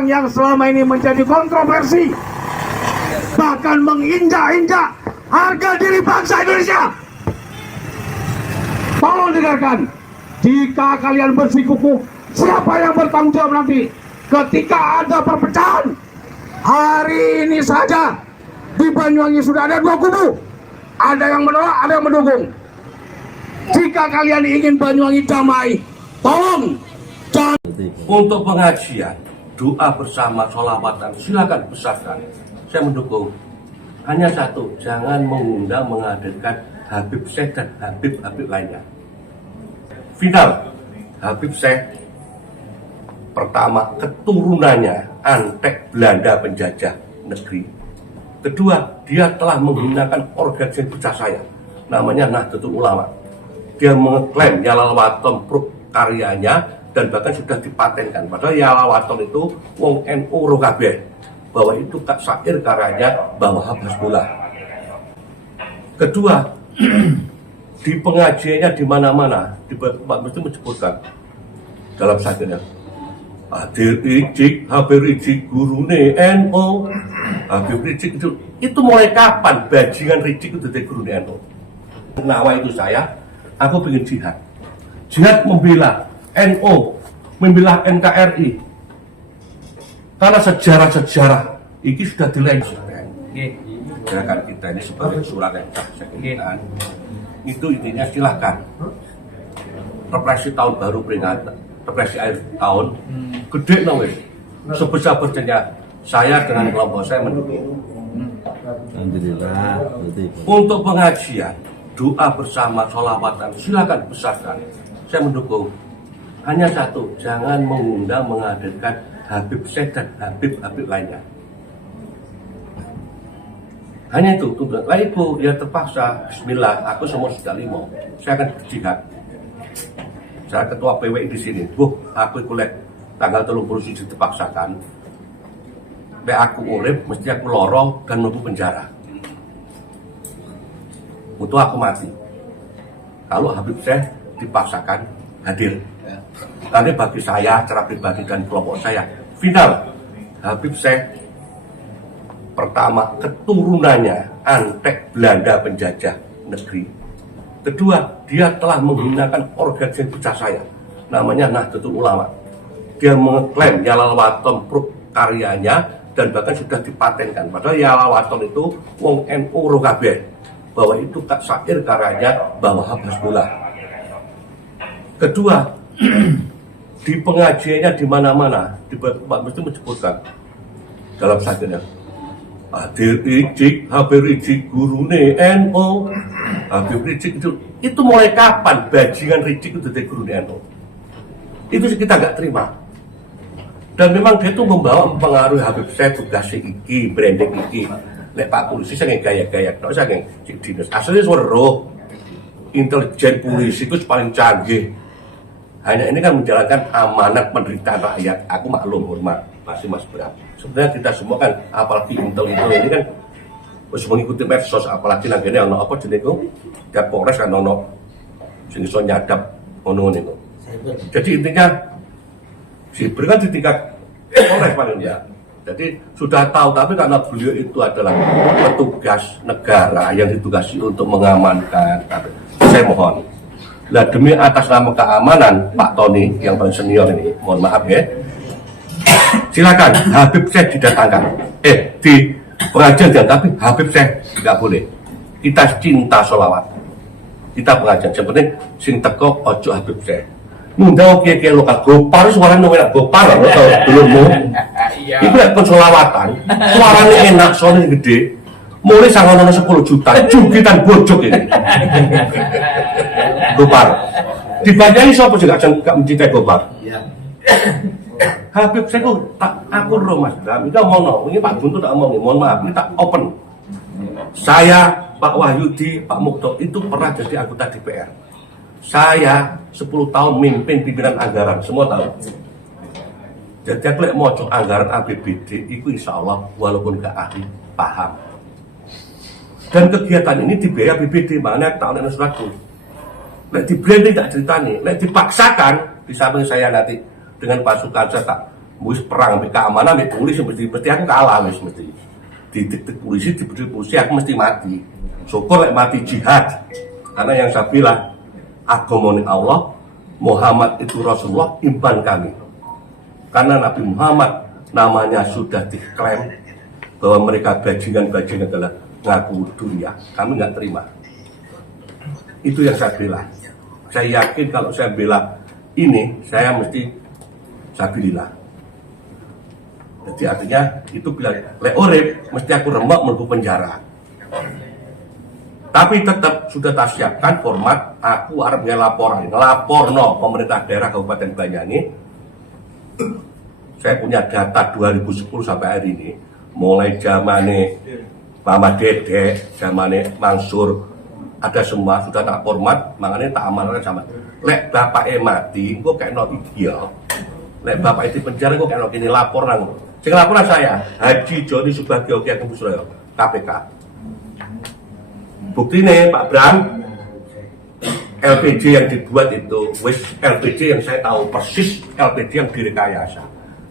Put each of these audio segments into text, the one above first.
orang yang selama ini menjadi kontroversi, bahkan menginjak-injak harga diri bangsa Indonesia. Tolong dengarkan, jika kalian bersikukuh, siapa yang bertanggung jawab nanti ketika ada perpecahan? Hari ini saja di Banyuwangi sudah ada dua kubu, ada yang menolak, ada yang mendukung. Jika kalian ingin Banyuwangi damai, tolong jangan. Untuk pengajian, doa bersama, sholawatan, silakan besarkan. Saya mendukung. Hanya satu, jangan mengundang menghadirkan Habib Syekh dan Habib lainnya. Final, Habib Syekh pertama keturunannya antek Belanda penjajah negeri. Kedua, dia telah menggunakan organisasi besar saya, namanya Nahdlatul Ulama. Dia mengklaim Yalawaton Pruk karyanya dan bahkan sudah dipatenkan. Padahal Yalawaton itu wong NU Rokabeh, bahwa itu syair karyanya bahwa Habibullah. Kedua, di pengajiannya di mana-mana, di Pak Mesti menyebutkan dalam syairnya, Hadir Ijik, Habib Ijik, gurune NU. Habib Ijik itu mulai kapan bajingan Rijik itu dari gurune NU? Nawa itu aku ingin jihad. Jihad membela NU, membela NKRI. Karena sejarah-sejarah ini sudah dilanjutkan. Gerakan kita ini sebagai surat yang saya itu intinya silahkan. Represi tahun baru peringatan, represi akhir tahun, gede wis. Sebesar-besarnya saya dengan kelompok saya mendukung. Alhamdulillah. Untuk pengajian, doa bersama, sholawatan, silakan besarkan. Saya mendukung. Hanya satu, jangan mengundang menghadirkan Habib Syekh dan Habib lainnya. Hanya itu, itu ya terpaksa. Bismillah, aku semua sudah limo. Saya akan berjihad. Saya ketua PWI di sini. Aku kuliah tanggal 30 dipaksakan. Aku urip, mesti aku loro dan menuju penjara. Untuk aku mati. Kalau Habib Syekh dipaksakan hadir. Karena bagi saya, cara pribadi dan kelompok saya, final Habib Syekh pertama keturunannya antek Belanda penjajah negeri. Kedua, dia telah menggunakan organisasi besar saya, namanya Nahdlatul Ulama. Dia mengklaim Yalawaton Pruk karyanya dan bahkan sudah dipatenkan. Padahal Yalawaton itu wong NU Rokabeh, bahwa itu syair karyanya bahwa Habibullah. Kedua, di pengajiannya di mana-mana, di Pak Mesti menyebutkan dalam syairnya, Hadir Ijik, Habib Ijik, gurune NU. Habib Ijik itu mulai kapan bajingan Rijik itu dari gurune NU? Itu kita nggak terima. Dan memang dia itu membawa pengaruh Habib Syekh tugas iki, branding iki. Lek Pak Polisi saya gaya-gaya, tak usah cik dinas. Aslinya suruh intelijen polisi itu paling canggih. Hanya ini kan menjalankan amanat penderitaan rakyat. Aku maklum, hormat, masih Mas Bram. Sebenarnya kita semua kan, apalagi intel ini kan harus mengikuti medsos, apalagi nantinya ono apa jenis itu, dan Polres kan ono sing iso nyadap ono niku. Jadi intinya si kan di tingkat Polres paling ya. Jadi sudah tahu, tapi karena beliau itu adalah petugas negara yang ditugasi untuk mengamankan. Saya mohon, lah demi atas nama keamanan Pak Tony yang paling senior ini, mohon maaf ya. Silakan Habib Syekh didatangkan. Di pengajian jangan, tapi Habib Syekh nggak boleh. Kita cinta sholawat, kita pengajian. Seperti sing teko ojo Habib Syekh. Ngundang kiai-kiai lokal Gopar, suaranya enak Gopar, atau belummu. Itu lihat pensolawatan, suaranya enak, soalnya gede. Mulai sangat 10 juta, jugitan bojok ini. Gopar. Dibanyai siapa juga nggak mencintai Gopar. Habib Syekh aku roh Mas Bram, itu ngomong, ini Pak Guntur tak ngomong, mohon maaf, ini tak open. Saya, Pak Wahyudi, Pak Mukto itu pernah jadi anggota DPR. Saya 10 tahun mimpin pimpinan anggaran, semua tahu. Jadi aku mau anggaran APBD, itu insya Allah walaupun gak ahli, paham. Dan kegiatan ini dibiayai APBD, makanya tahun ini suratku. Nek di branding tak ceritanya, nek dipaksakan, di samping saya nanti dengan pasukan saya tak wis perang ambek keamanan ambek polisi mesti aku kalah wis mesti. Didik polisi aku mesti mati. Syukur lek mati jihad. Karena yang saya bilang agamane Allah, Muhammad itu Rasulullah, imban kami. Karena Nabi Muhammad namanya sudah diklaim bahwa mereka bajingan-bajingan adalah ngaku dunia, kami nggak terima. Itu yang saya bela. Saya yakin kalau saya bela ini, saya mesti sabilillah. Jadi artinya itu bila lek urip mesti aku rembak mlebu penjara. Tapi tetap sudah tak siapkan format aku arep ngelaporno pemerintah daerah Kabupaten Banyuwangi. Saya punya data 2010 sampai hari ini, mulai zamane Mama Dede, zamane Mansur, ada semua sudah tak format, makanya tak amankan sama. Lek bapak mati, kok kayak no ideal. Lek bapak itu penjara, kok kayak no gini lapor nang. Sing laporan saya, Haji Joni Subagio Ki Ageng Kuswoyo, KPK. Bukti nih Pak Bram, LPG yang dibuat itu, wis LPG yang saya tahu persis LPG yang direkayasa.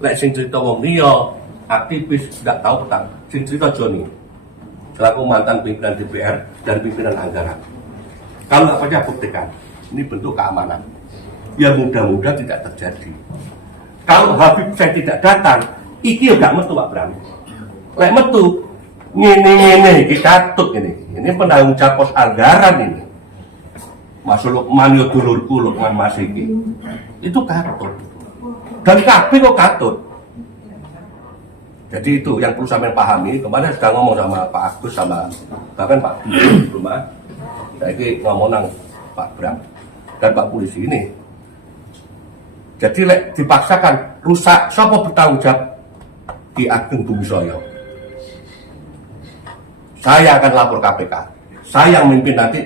Lek sing cerita wong liya, aktivis nggak tahu petang. Sing cerita Joni, selaku mantan pimpinan DPR dan pimpinan anggaran. Kalau nggak percaya buktikan, ini bentuk keamanan. Ya mudah-mudahan tidak terjadi. Kalau Habib saya tidak datang, iki nggak metu Pak Bram. Lek metu, ngene iki katut ini. Ini penanggung jawab pos anggaran ini. Mas Lukman yo dulurku Lukman Mas iki. Itu katut. Dan kabeh kok katut. Jadi itu yang perlu sampai pahami. Kemarin sudah ngomong sama Pak Agus sama bahkan Pak Budi rumah. Saya ini ngomong nang Pak Bram dan Pak Polisi ini. Jadi lek dipaksakan rusak, siapa bertanggung jawab? Ki Ageng Kuswoyo. Saya akan lapor KPK. Saya yang memimpin nanti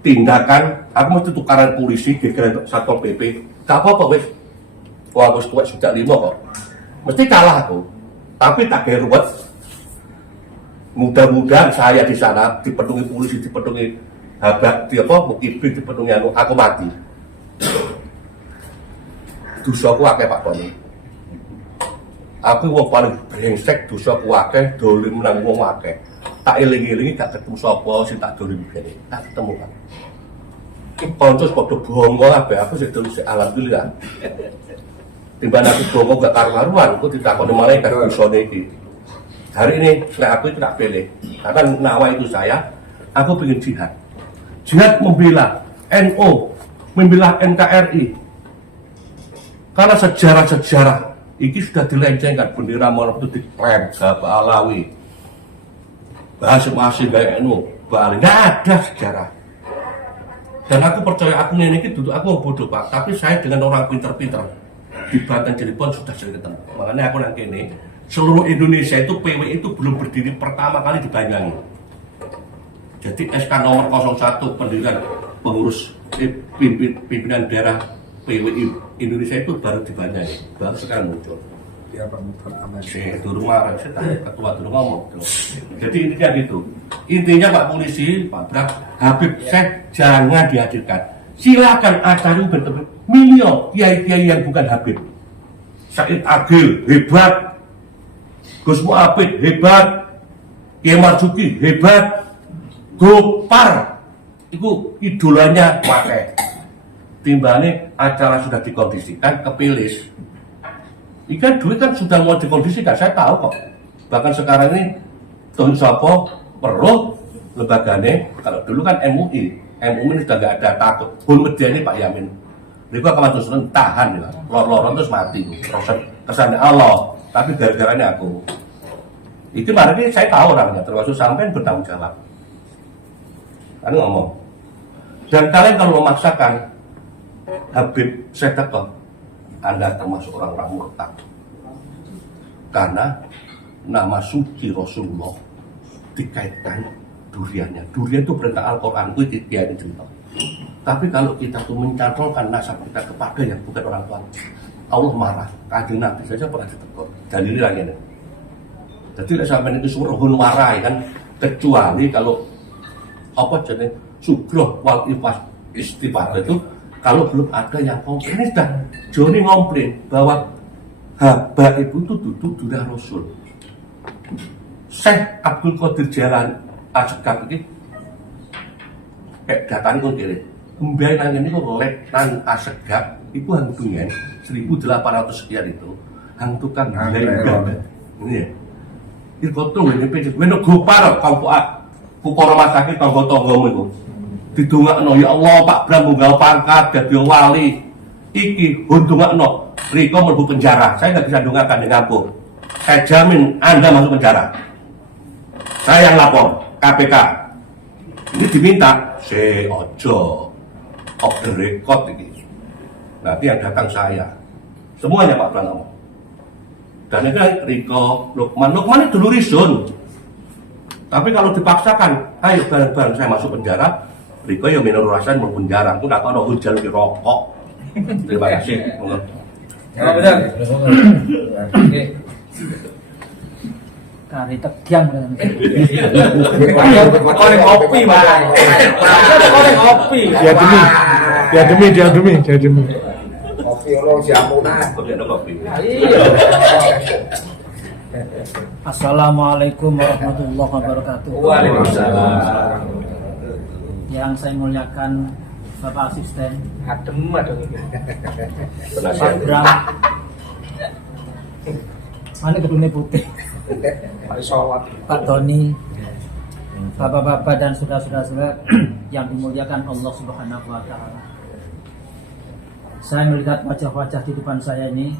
tindakan. Aku mesti tukaran polisi, gegeran Satpol PP. Gak apa-apa wes. Wah, bos tua sudah 5 kok. Mesti kalah aku. Tapi tak geruat. Mudah-mudahan saya di sana dipenuhi polisi, dipenuhi habak, mukibin, dipenuhi aku mati. Dosaku akeh Pak Tony. Aku wong paling brengsek, dosaku akeh, dolim nang wong akeh. Tak eling-elingi gak ketemu sapa sing tak dolim kene. Tak ketemu kan. Ki kanca padha bongko kabeh, aku sik tulis alhamdulillah. Timbang aku bongko gak karu-karuan, aku ditakoni malaikat dosane iki. Hari ini setelah aku itu tak pilih. Karena nawa itu saya, aku pengen jihad. Jihad membela NU, membela NKRI. Karena sejarah-sejarah ini sudah dilencengkan, bendera Morob itu diklaim, Bapak Alawi, masing-masing gaya NU, Bali, nggak ada sejarah. Dan aku percaya aku ini duduk aku bodoh Pak, tapi saya dengan orang pinter-pinter di Banten Cirebon sudah sering ketemu. Makanya aku nang kene, seluruh Indonesia itu PW itu belum berdiri pertama kali di Banyuwangi. Jadi SK nomor 01 pendirian pengurus pimpinan daerah PWI Indonesia itu baru di Banyuwangi, baru sekarang muncul. Ya Pak Muhammad. Itu rumah ketua dulu ngomong. Jadi intinya gitu. Intinya Pak Polisi, Pak Brak, Habib Syekh jangan dihadirkan. Silakan acari bentuk milion kiai-kiai yang bukan Habib. Said Agil hebat, Gus Mu'abid hebat, Kiai Marzuki hebat, Gopar itu idolanya pakai. Timbangnya acara sudah dikondisikan kepilis. Ikan duit kan sudah mau dikondisikan, saya tahu kok. Bahkan sekarang ini Don Sopo perlu lembagane. Kalau dulu kan MUI ini sudah nggak ada takut. Bun Mediani Pak Yamin. Mereka akan terus tahan, lor-loran terus mati. Proses kesannya Allah, tapi gara-garanya aku. Itu hari ini saya tahu orangnya, termasuk sampai bertanggung jawab. Kan ngomong. Dan kalian kalau memaksakan Habib Sedekah, Anda termasuk orang-orang murtad. Karena nama suci Rasulullah dikaitkan duriannya. Durian itu perintah Al-Quran, itu dia ini cerita. Tapi kalau kita tuh mencantolkan nasab kita kepada yang bukan orang tua, Allah marah. Kanjeng Nabi saja pernah ditegur. Dalilnya ini. Jadi sampai itu suruhun warai kan, kecuali kalau apa jenis sugro wal istighfar itu kalau belum ada yang komplain. Ini sudah Joni ngomplain bahwa Haba ibu itu duduk durah Rasul. Syekh Abdul Qadir Jalan Asegaf iki datane kok kene. Mbah nang ngene kok Letnan Asegaf iku hantungan 1800 sekian itu. Hantukan Mbah. Ini ya. Iki kotung ngene pe wene gopar kampukan. Kupara masake tangga-tanggamu iku. Didongakno ya Allah Pak Bram munggah pangkat dadi wali. Iki ndongakno Riko mlebu penjara. Saya nggak bisa dongakkan di kampung. Saya jamin Anda masuk penjara. Saya yang lapor KPK. Ini diminta ojo off the record ini. Nanti yang datang saya. Semuanya Pak Pranowo. Dan ini Riko, Lukman itu dulu risun. Tapi kalau dipaksakan, ayo bareng-bareng saya masuk penjara. Riko ya minum rasain mau penjara. Aku nggak tahu hujan di rokok. Terima kasih. Ya benar. Oke. Kari tegiang kan. Korek kopi, Pak. Korek kopi. Dia demi. Kopi orang jamunan. Kopi ada kopi. Iya. Assalamualaikum warahmatullahi wabarakatuh. Waalaikumsalam. Yang saya muliakan Bapak Asisten, Adem. Pak Penasihat. Bram, mana gedungnya putih, Pak sholat. Pak Tony, Bapak-bapak dan saudara-saudara yang dimuliakan Allah Subhanahu wa Ta'ala. Saya melihat wajah-wajah di depan saya ini,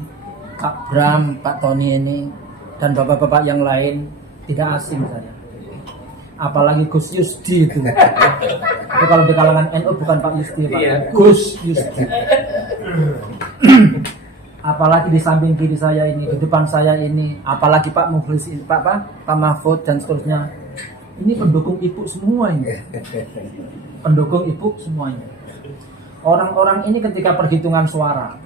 Pak Bram, Pak Tony ini, dan bapak-bapak yang lain tidak asing saya. Apalagi Gus Yusdi itu. Itu kalau di kalangan NU bukan Pak Yusdi, Pak. Iya. Gus Yusdi. Apalagi di samping kiri saya ini, di depan saya ini, apalagi Pak Mukhlis, Pak Mahfud dan seterusnya. Ini pendukung ibu semuanya. Pendukung ibu semuanya. Orang-orang ini ketika perhitungan suara,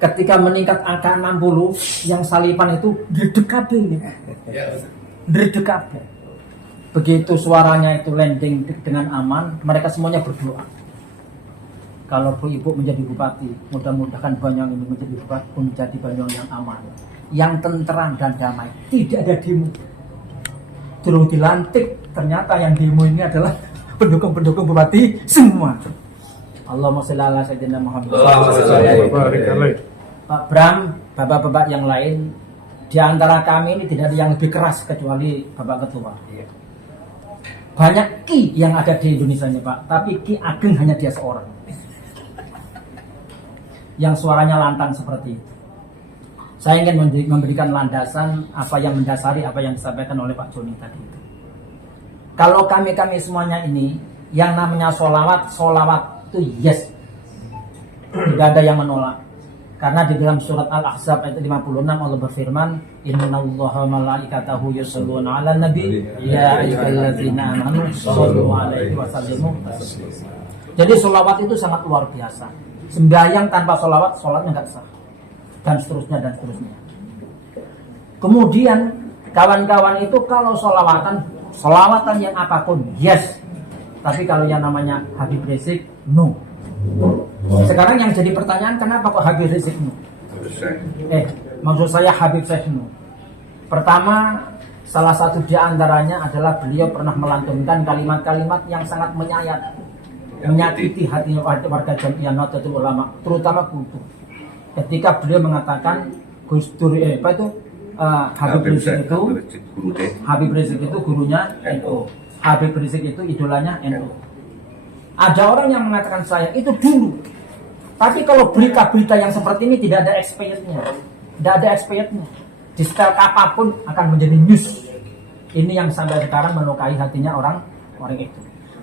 ketika meningkat angka 60, yang salipan itu dredeg ini. Dredeg. Begitu suaranya itu landing dengan aman, mereka semuanya berdoa. Kalau Bu Ibu menjadi bupati, mudah-mudahan Banyuwangi ini menjadi Banyuwangi yang aman, yang tentram dan damai, tidak ada demo. Turun dilantik, ternyata yang demo ini adalah pendukung-pendukung bupati semua. Allahumma sholli ala sayyidina Muhammad. Pak Bram, bapak-bapak yang lain, di antara kami ini tidak ada yang lebih keras kecuali Bapak Ketua. Banyak Ki yang ada di Indonesia ini Pak, tapi Ki Ageng hanya dia seorang yang suaranya lantang seperti itu. Saya ingin memberikan landasan apa yang mendasari apa yang disampaikan oleh Pak Joni tadi itu. Kalau kami semuanya ini yang namanya solawat itu yes, tidak ada yang menolak. Karena di dalam surat Al-Ahzab ayat 56 Allah berfirman, Innallaha malaikatahu yusholluna 'alan nabi ya ayyuhalladzina amanu shollu 'alaihi wa sallimu taslima. Jadi sholawat itu sangat luar biasa. Sembahyang tanpa sholawat, sholatnya nggak sah. Dan seterusnya. Kemudian kawan-kawan itu kalau sholawatan yang apapun yes. Tapi kalau yang namanya Habib Rizik, no. Sekarang yang jadi pertanyaan, kenapa kok Habib Rizik no? Maksud saya Habib Syekh no. Pertama, salah satu di antaranya adalah beliau pernah melantunkan kalimat-kalimat yang sangat menyakiti hati warga Jamiah Nahdlatul Ulama, terutama kultur. Ketika beliau mengatakan Gus Dur Habib Rizik itu gurunya NU. Habib Rizik itu idolanya NU. Ada orang yang mengatakan saya itu dulu. Tapi kalau berita-berita yang seperti ini tidak ada expirednya. Di setel apapun akan menjadi news. Ini yang sampai sekarang melukai hatinya orang itu.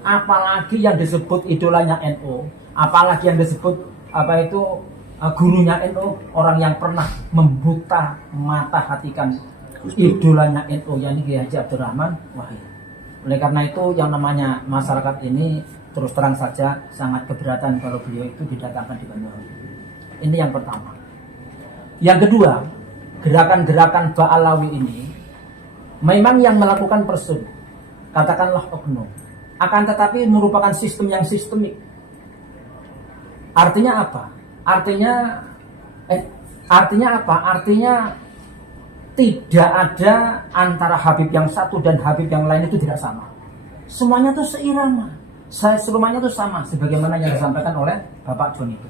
Apalagi yang disebut idolanya NU, apalagi yang disebut gurunya NU, orang yang pernah membuta mata hatikan idolanya NU, yakni Kiai Haji Abdurrahman Wahid. Oleh karena itu yang namanya masyarakat ini terus terang saja sangat keberatan kalau beliau itu didatangkan di Banyuwangi. Ini yang pertama. Yang kedua, gerakan-gerakan Ba'alawi ini memang yang melakukan person, katakanlah oknum, akan tetapi merupakan sistem yang sistemik. Artinya apa? Artinya Artinya apa? Artinya tidak ada antara Habib yang satu dan Habib yang lain itu tidak sama. Semuanya itu seirama. Semuanya itu sama sebagaimana yang disampaikan oleh Bapak Joni itu.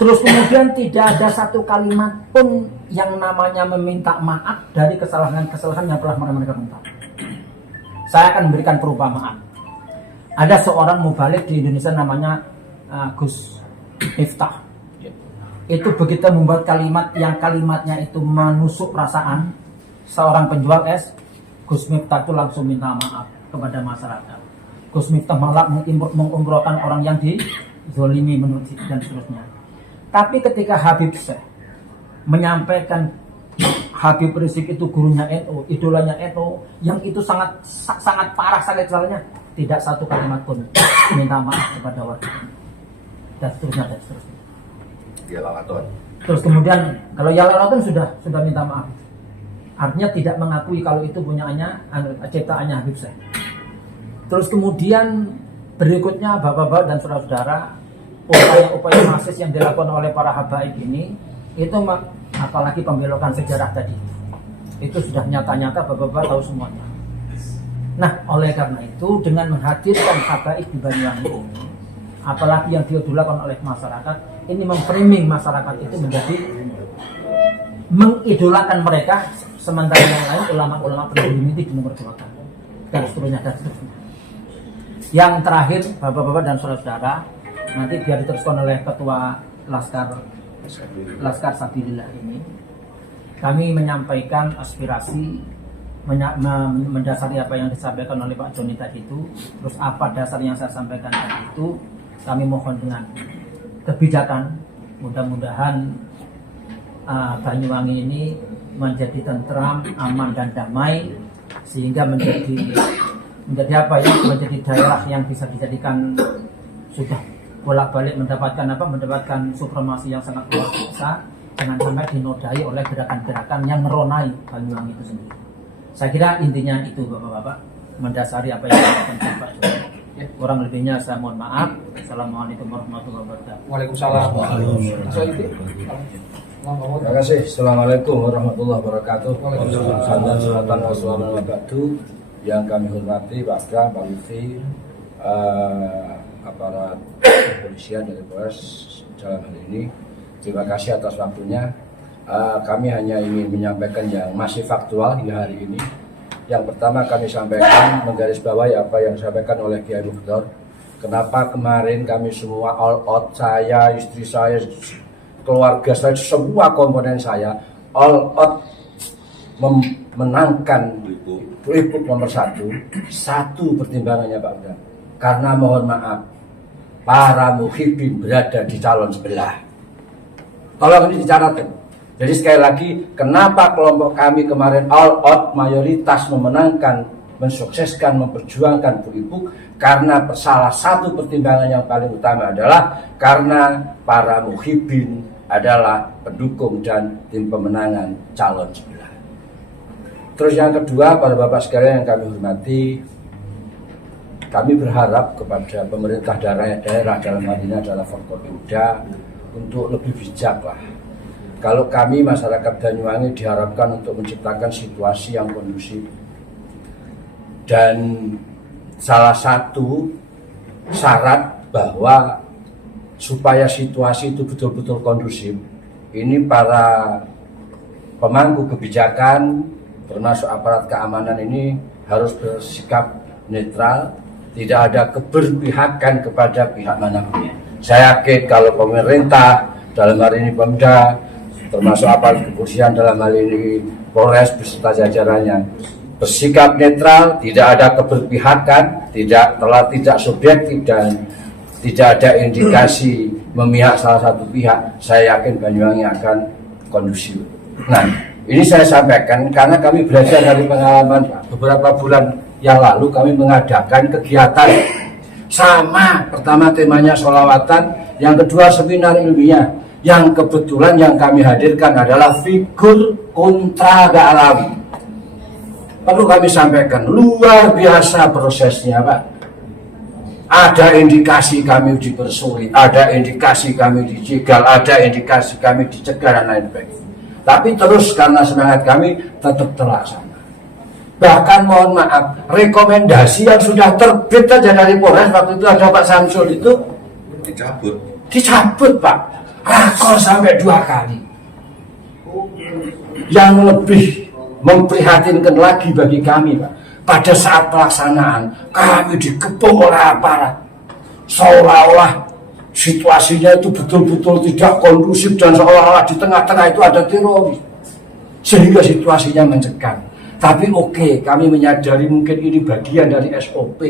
Terus kemudian tidak ada satu kalimat pun yang namanya meminta maaf dari kesalahan-kesalahan yang telah mereka lakukan. Saya akan memberikan perumpamaan. Ada seorang mubalik di Indonesia namanya Gus Miftah. Itu begitu membuat kalimat yang kalimatnya itu menusuk perasaan seorang penjual es, Gus Miftah itu langsung minta maaf kepada masyarakat. Gus Miftah malah mengumrohkan orang yang dizolimi menurut dan seterusnya. Tapi ketika Habib Syekh menyampaikan Habib Rizik itu gurunya NU, idolanya NU, yang itu sangat parah sakit salahnya, tidak satu kalimat pun minta maaf kepada warga dan seterusnya dan seterusnya. Ya Lalaton. Terus kemudian kalau ya Lalaton sudah minta maaf, artinya tidak mengakui kalau itu punyaannya ciptaannya Habib Syekh. Terus kemudian berikutnya bapak-bapak dan saudara-saudara, upaya-upaya masif yang dilakukan oleh para habaib ini itu apalagi pembelokan sejarah tadi itu sudah nyata-nyata bapak-bapak tahu semuanya. Nah oleh karena itu dengan menghadirkan habaib di Banyuwangi ini, apalagi yang diidolakan oleh masyarakat, ini memframing masyarakat itu menjadi mengidolakan mereka, sementara yang lain ulama-ulama pendahulu itu dinomorduakan dan seterusnya dan seterusnya. Yang terakhir bapak-bapak dan saudara-saudara, nanti biar diteruskan oleh ketua Laskar Sabilillah ini, kami menyampaikan aspirasi mendasari apa yang disampaikan oleh Pak Joni tadi itu. Terus apa dasar yang saya sampaikan tadi itu, kami mohon dengan kebijakan, mudah-mudahan Banyuwangi ini menjadi tentram, aman dan damai, sehingga menjadi apa ya, menjadi daerah yang bisa dijadikan sudah bolak-balik mendapatkan supremasi yang sangat luar biasa, jangan sampai dinodai oleh gerakan-gerakan yang meronai Banyuwangi itu sendiri. Saya kira intinya itu bapak-bapak, mendasari apa yang disampaikan Pak Joni. Kurang lebihnya saya mohon maaf. Assalamualaikum warahmatullahi wabarakatuh. Waalaikumsalam. Terima kasih. Assalamualaikum warahmatullahi wabarakatuh. Wassalamualaikum yang kami hormati Pak Bram, Pak Lutfi, aparat kepolisian dari Polres dalam hal ini. Terima kasih atas waktunya. Kami hanya ingin menyampaikan yang masih faktual hingga hari ini. Yang pertama kami sampaikan menggarisbawahi apa yang disampaikan oleh Kiai Mukhtar. Kenapa kemarin kami semua all out, saya, istri saya, keluarga saya, semua komponen saya all out memenangkan Pilgub nomor 1. Satu pertimbangannya Pak Bram, karena mohon maaf para muhibin berada di calon sebelah. Tolong ini dicatatkan. Jadi sekali lagi, kenapa kelompok kami kemarin all out mayoritas memenangkan, mensukseskan, memperjuangkan Bu Ibu? Karena salah satu pertimbangan yang paling utama adalah karena para muhibin adalah pendukung dan tim pemenangan calon sebelah. Terus yang kedua, para bapak sekalian yang kami hormati, kami berharap kepada pemerintah daerah dalam hal ini adalah Forkopimda untuk lebih bijak lah. Kalau kami masyarakat Banyuwangi diharapkan untuk menciptakan situasi yang kondusif, dan salah satu syarat bahwa supaya situasi itu betul-betul kondusif, ini para pemangku kebijakan termasuk aparat keamanan ini harus bersikap netral, tidak ada keberpihakan kepada pihak manapun. Saya yakin kalau pemerintah dalam hal ini Pemda, termasuk aparat kepolisian dalam hal ini Polres beserta jajarannya bersikap netral, tidak ada keberpihakan, tidak subjektif dan tidak ada indikasi memihak salah satu pihak, saya yakin Banyuwangi akan kondusif. Nah, ini saya sampaikan karena kami belajar dari pengalaman beberapa bulan yang lalu kami mengadakan kegiatan sama, pertama temanya sholawatan, yang kedua seminar ilmiah. Yang kebetulan yang kami hadirkan adalah figur kontra Alawi. Perlu kami sampaikan, luar biasa prosesnya Pak. Ada indikasi kami dipersulit, ada indikasi kami dijegal, ada indikasi kami dicegah dan lain sebagainya. Tapi terus karena semangat kami tetap terlaksana. Bahkan mohon maaf, rekomendasi yang sudah terbit saja dari Polres waktu itu ada Pak Samsul itu dicabut Pak. Rakor sampai 2 kali. Yang lebih memprihatinkan lagi bagi kami Pak, pada saat pelaksanaan kami dikepung oleh aparat, seolah-olah situasinya itu betul-betul tidak kondusif dan seolah-olah di tengah-tengah itu ada teroris, sehingga situasinya mencekam. Tapi oke, kami menyadari mungkin ini bagian dari SOP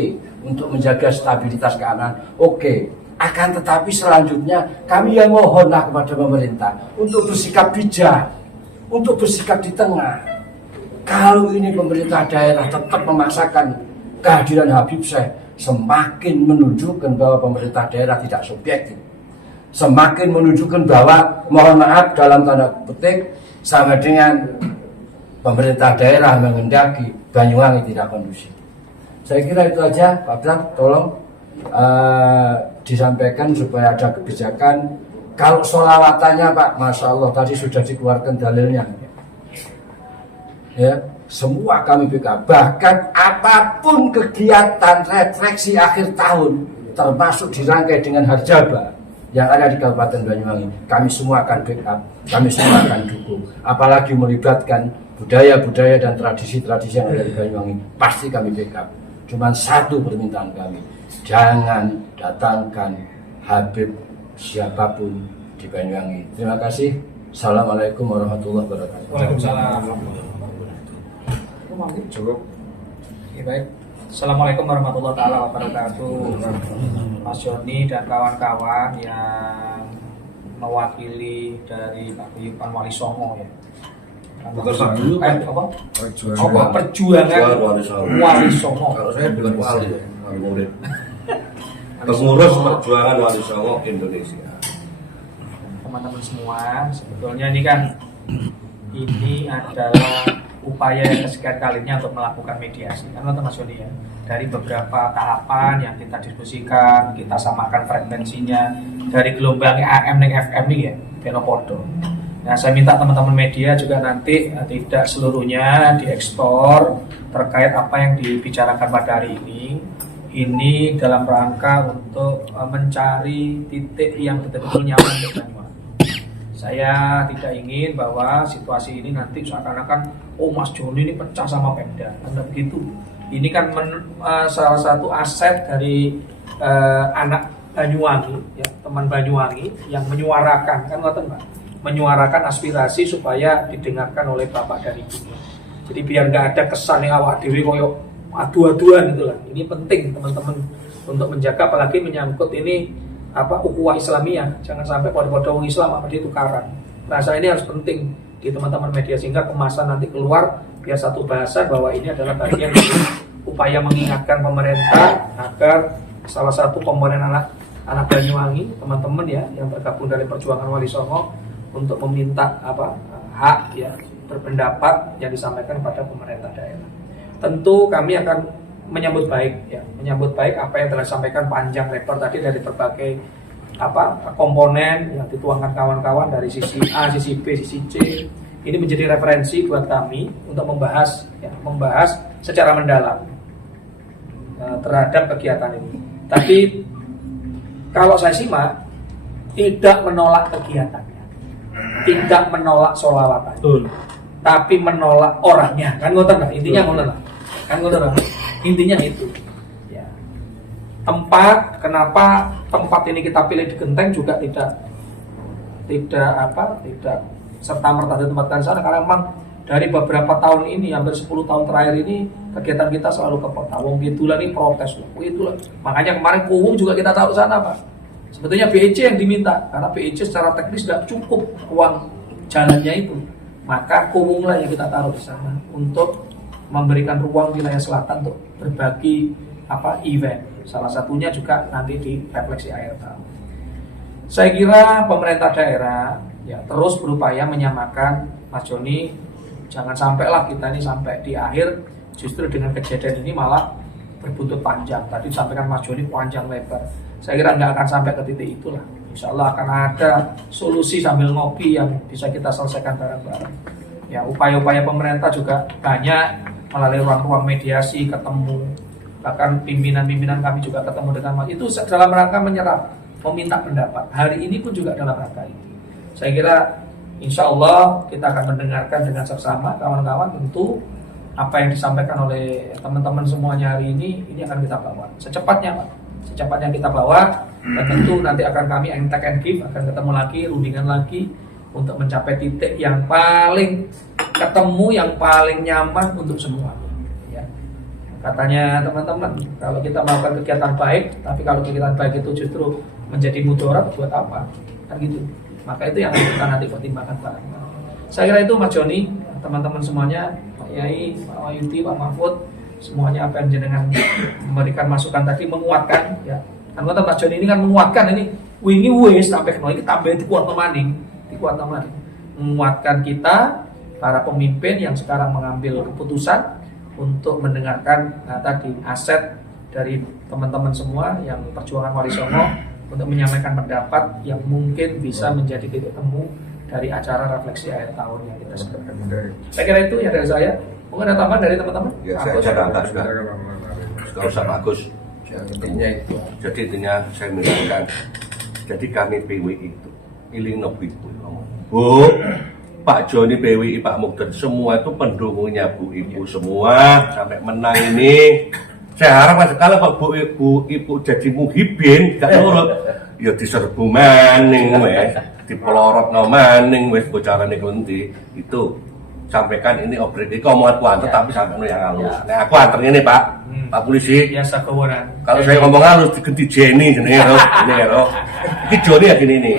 untuk menjaga stabilitas keamanan. Oke, akan tetapi selanjutnya kami yang mohonlah kepada pemerintah untuk bersikap bijak, untuk bersikap di tengah. Kalau ini pemerintah daerah tetap memaksakan kehadiran Habib Syekh, semakin menunjukkan bahwa pemerintah daerah tidak subjektif, semakin menunjukkan bahwa mohon maaf dalam tanda petik sama dengan pemerintah daerah menghendaki Banyuwangi tidak kondusif. Saya kira itu aja Pak Bram, tolong disampaikan supaya ada kebijakan. Kalau sholawatannya Pak, Masya Allah tadi sudah dikeluarkan dalilnya. Ya, semua kami backup, bahkan apapun kegiatan refleksi akhir tahun termasuk dirangkai dengan harjaba yang ada di Kabupaten Banyuwangi, kami semua akan backup, kami semua akan dukung. Apalagi melibatkan budaya-budaya dan tradisi-tradisi yang ada di Banyuwangi, pasti kami backup. Cuman satu permintaan kami, jangan datangkan Habib siapapun di Banyuwangi. Terima kasih. Assalamualaikum warahmatullahi wabarakatuh. Waalaikumsalam. Cukup. Oke, baik. Assalamualaikum warahmatullahi wabarakatuh. Mas Joni dan kawan-kawan yang mewakili dari Pak Guyupan Wali Songo ya. Perjuangan Wali Songo. Kalau saya bukan wali, wali murid. Pengurus perjuangan Wali Songo Indonesia. Teman-teman semua, sebetulnya ini adalah upaya yang kesekian kalinya untuk melakukan mediasi, kan Mas Yoni ya, dari beberapa tahapan yang kita diskusikan, kita samakan frekuensinya dari gelombang AM dan FM ini ya, Benopodo. Nah, saya minta teman-teman media juga nanti tidak seluruhnya diekspor terkait apa yang dibicarakan pada hari ini. Ini dalam rangka untuk mencari titik yang betul-betul nyaman untuk Banyuwangi. Saya tidak ingin bahwa situasi ini nanti seakan-akan Mas Joni ini pecah sama Pemda. Tidak begitu. Ini kan salah satu aset dari anak Banyuwangi, ya, teman Banyuwangi yang menyuarakan, kan ngoten Pak, menyuarakan aspirasi supaya didengarkan oleh Bapak dan Ibu. Jadi biar nggak ada kesan yang awak dewi koyok adu-aduan itulah. Ini penting teman-teman untuk menjaga, apalagi menyangkut ini ukhuwah Islamiyah, jangan sampai pada orang Islam apa ditukaran. Bahasa ini harus penting di teman-teman media sehingga kemasan nanti keluar biar satu bahasa bahwa ini adalah bagian dari upaya mengingatkan pemerintah agar salah satu komponen anak Banyuwangi, teman-teman ya yang bergabung dari perjuangan Wali Songo untuk meminta hak ya berpendapat yang disampaikan pada pemerintah daerah. Tentu kami akan menyambut baik apa yang telah disampaikan panjang lebar tadi dari berbagai komponen yang dituangkan kawan-kawan dari sisi A, sisi B, sisi C. Ini menjadi referensi buat kami untuk membahas secara mendalam terhadap kegiatan ini. Tapi kalau saya simak tidak menolak kegiatannya, tidak menolak sholawatan, tapi menolak orangnya. Kan ngoten lah intinya, ngoten lah. Kan ngoten lah. Intinya itu. Ya. Kenapa tempat ini kita pilih di Genteng juga tidak serta-merta ditempatkan sana, karena memang dari beberapa tahun ini, hampir 10 tahun terakhir ini kegiatan kita selalu ke kota. Wong Kidul ini protes loh. Itulah. Makanya kemarin Kuwung juga kita taruh sana, Pak. Sebetulnya BEC yang diminta karena BEC secara teknis tidak cukup uang jalannya itu. Maka Kuwung lah yang kita taruh di sana untuk memberikan ruang wilayah selatan untuk berbagi event. Salah satunya juga nanti di refleksi akhir tahun. Saya kira pemerintah daerah ya terus berupaya menyamakan, Mas Joni, jangan sampailah kita ini sampai di akhir justru dengan kejadian ini malah berbuntut panjang. Tadi disampaikan Mas Joni panjang lebar. Saya kira nggak akan sampai ke titik itulah. Insya Allah akan ada solusi sambil ngopi yang bisa kita selesaikan bareng-bareng. Ya, upaya-upaya pemerintah juga banyak melalui ruang-ruang mediasi, ketemu, bahkan pimpinan-pimpinan kami juga ketemu dengan itu dalam rangka menyerap, meminta pendapat. Hari ini pun juga dalam rangka itu. Saya kira insya Allah kita akan mendengarkan dengan seksama kawan-kawan, tentu apa yang disampaikan oleh teman-teman semuanya hari ini akan kita bawa secepatnya Pak. Secepatnya kita bawa, dan tentu nanti akan kami take and give, akan ketemu lagi, rundingan lagi untuk mencapai titik yang paling ketemu, yang paling nyaman untuk semuanya. Ya. Katanya teman-teman, kalau kita melakukan kegiatan baik, tapi kalau kegiatan baik itu justru menjadi mudarat, buat apa? Kan gitu. Maka itu yang kita nanti pertimbangkan bareng. Saya kira itu Mas Joni, teman-teman semuanya, Pak Yai, Pak Wahyudi, Pak Mahfud, semuanya apa yang jenengan memberikan masukan tadi menguatkan ya. Kan kata Pak Joni ini kan menguatkan ini wingi wis sampai ini tambah dikuat maning, menguatkan kita para pemimpin yang sekarang mengambil keputusan untuk mendengarkan tadi aset dari teman-teman semua yang perjuangan Wali Songo untuk menyampaikan pendapat yang mungkin bisa menjadi titik temu dari acara refleksi akhir tahun yang kita sekarang. Saya kira itu ya dari saya. Mungkin ada tambahan dari teman-teman? Ya, saya tambah sudah. Kalau Ustaz Bagus, jadi intinya saya mengingatkan. Jadi kami PWI itu, iling nopi Bu, Pak Joni PWI, Pak Mukten, semua itu pendukungnya Bu Ibu semua sampai menang ini. Saya harap kalau Pak Bu Ibu jadi muhibin, gak nurut, ya diserbu maning wes, dipelorot no maning wes bocaran kelenti itu. Sampaikan ini operasi omongan kuantar tapi sampai nu yang halus. Nah aku antar ini Pak Polisi. Biasa kewenangan. Kalau saya ngomong halus diganti Jenny ini ya Ini Joni ya gini nih.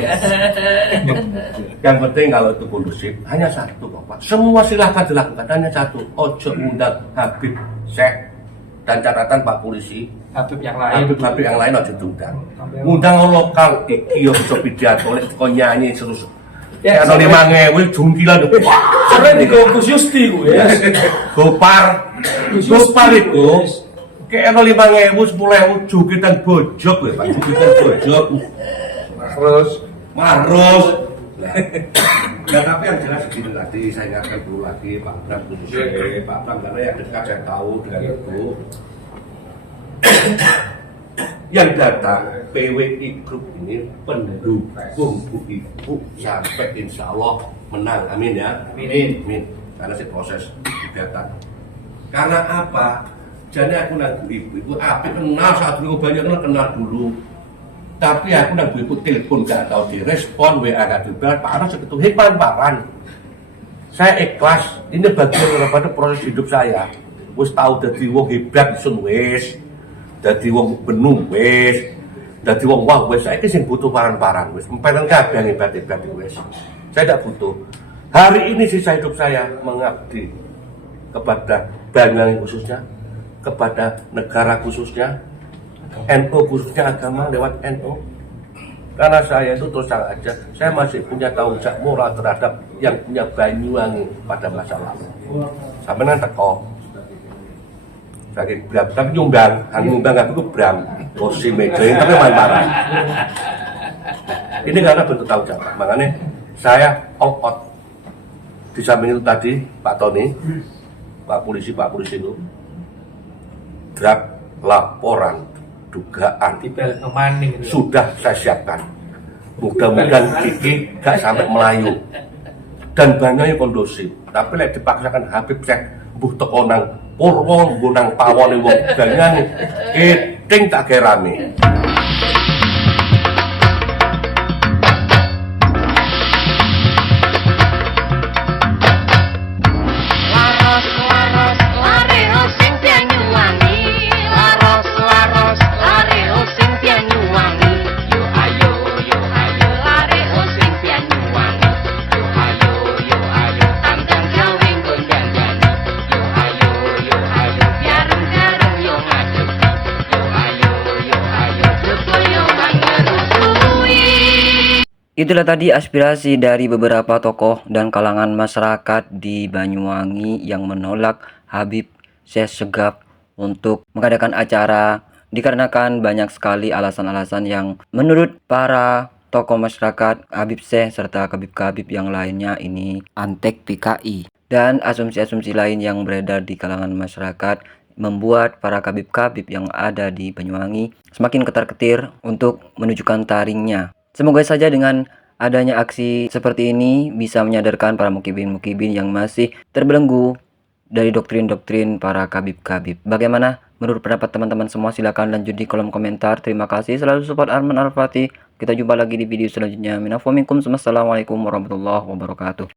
Yang penting kalau itu kondusif hanya satu kok Pak. Semua silahkan dilakukan hanya satu. Ojo undang Habib Syekh dan catatan Pak Polisi. Habib yang lain. Habib yang lain ojo diundang. Undang lokal iki yo bisa pidato lek kok nyanyi terus. Ya, atau 5.000 jungkilan. Sampai di Gus Yusti gue. Gopar itu. Kayak 5.000, 10.000 jukitan bojok ya Pak. Jukitan bojok. Marus. Ya tapi yang jelas begini tadi saya ingatkan dulu lagi Pak Bram khususnya Pak Bram karena yang dekat saya tahu dengan itu. Yang datang PWI Group ini pendukung Bu Ibu sampai insya Allah menang, amin ya, amin. Karena si proses gugatan. Karena apa? Jadi aku nang Bu Ibu itu api kenal saat dulu banyak kenal dulu. Tapi aku nang Bu Ibu telepon gak tahu direspon, WA gak dibalas, parah segitu hepan. Saya ikhlas, ini bagian daripada proses hidup saya. Wis tahu dadi wong hebat sun wis. Dadi wong benung wis, dadi wong wah wis saiki sing butuh paran-paran wis. Mpen kabeh yang hebat-hebat wis. Saya tidak butuh. Hari ini sisa hidup saya mengabdi kepada Banyuwangi khususnya, kepada negara khususnya, NU khususnya agama lewat NU. Karena saya itu terus terang aja, saya masih punya tanggung jawab moral terhadap yang punya Banyuwangi pada masa lalu. Sampai nanti teko. Sakit Bram, tapi nyumbang aku ke Bram, kursi meja ini tapi main parah. Ini karena bentuk tanggung jawab, makanya saya all out. Di samping itu tadi Pak Tony, Pak Polisi itu draft laporan dugaan sudah saya siapkan. Mudah-mudahan Kiki gak sampai Melayu dan banyaknya kondusif. Tapi lek dipaksakan Habib Syekh mbuh teko nang Purwo gunang pawon wong Banyuwangi eting tak gerame. Itulah tadi aspirasi dari beberapa tokoh dan kalangan masyarakat di Banyuwangi yang menolak Habib Syekh Segaf untuk mengadakan acara dikarenakan banyak sekali alasan-alasan yang menurut para tokoh masyarakat, Habib Syekh serta kabib-kabib yang lainnya ini antek PKI. Dan asumsi-asumsi lain yang beredar di kalangan masyarakat membuat para kabib-kabib yang ada di Banyuwangi semakin ketar-ketir untuk menunjukkan taringnya. Semoga saja dengan adanya aksi seperti ini bisa menyadarkan para mukibin-mukibin yang masih terbelenggu dari doktrin-doktrin para kabib-kabib. Bagaimana menurut pendapat teman-teman semua? Silahkan lanjut di kolom komentar. Terima kasih selalu support Arman Al-Fatih. Kita jumpa lagi di video selanjutnya. Minafu minkum. Wassalamualaikum warahmatullahi wabarakatuh.